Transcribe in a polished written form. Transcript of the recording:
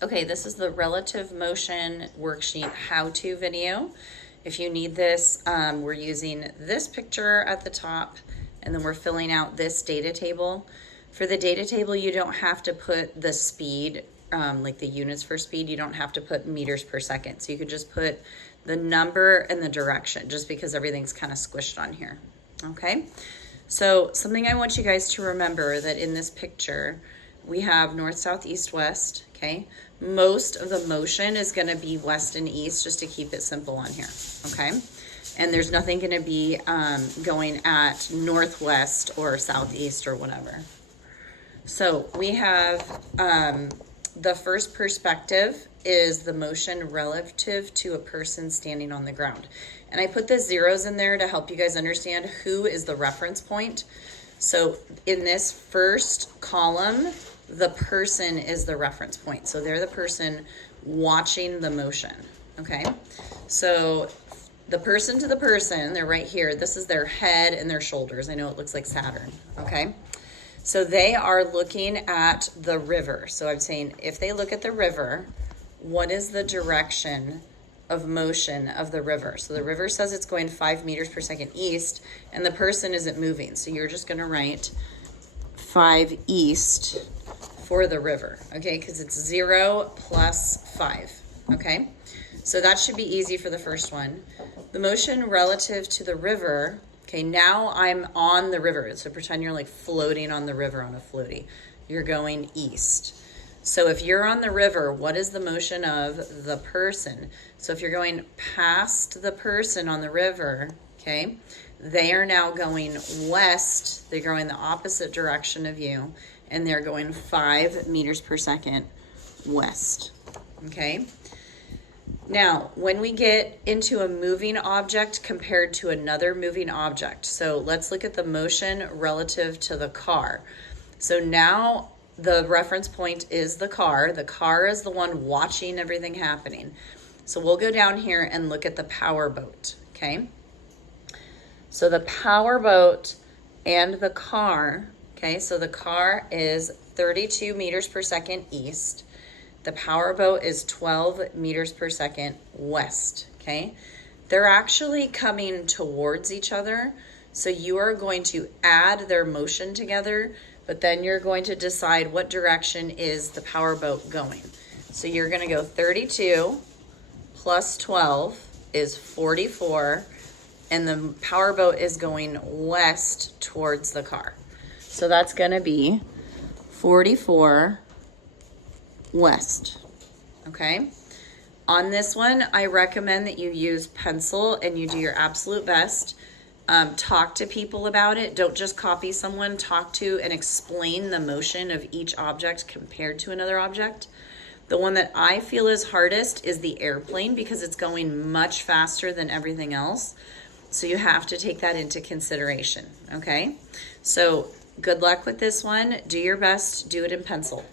Okay, this is the relative motion worksheet how-to video. If you need this, we're using this picture at the top, and then we're filling out this data table. For the data table, you don't have to put the speed, like the units for speed, you don't have to put meters per second. So you could just put the number and the direction, just because everything's kind of squished on here, okay? So something I want you guys to remember, that in this picture, we have north, south, east, west, okay? Most of the motion is gonna be west and east, just to keep it simple on here, okay? And there's nothing gonna be going at northwest or southeast or whatever. So we have the first perspective is the motion relative to a person standing on the ground. And I put the zeros in there to help you guys understand who is the reference point. So in this first column, the person is the reference point. So they're the person watching the motion, okay? So the person to the person, they're right here. This is their head and their shoulders. I know it looks like Saturn, okay? So they are looking at the river. So I'm saying if they look at the river, what is the direction of motion of the river? So the river says it's going 5 meters per second east, and the person isn't moving. So you're just gonna write 5 east for the river, okay? Because it's 0 plus 5, okay? So that should be easy for the first one. The motion relative to the river, okay, now I'm on the river. So pretend you're like floating on the river on a floaty. You're going east. So if you're on the river, what is the motion of the person? So if you're going past the person on the river, okay, they are now going west. They're going the opposite direction of you, and they're going 5 meters per second west, okay? Now, when we get into a moving object compared to another moving object, so let's look at the motion relative to the car. So now the reference point is the car. The car is the one watching everything happening. So we'll go down here and look at the power boat, okay? So the power boat and the car, okay, so the car is 32 meters per second east. The power boat is 12 meters per second west, okay? They're actually coming towards each other, so you are going to add their motion together, but then you're going to decide what direction is the power boat going. So you're gonna go 32 plus 12 is 44, and the power boat is going west towards the car. So that's gonna be 44 west, okay? On this one, I recommend that you use pencil and you do your absolute best. Talk to people about it. Don't just copy someone. Talk to and explain the motion of each object compared to another object. The one that I feel is hardest is the airplane, because it's going much faster than everything else. So you have to take that into consideration, okay? So good luck with this one. Do your best. Do it in pencil.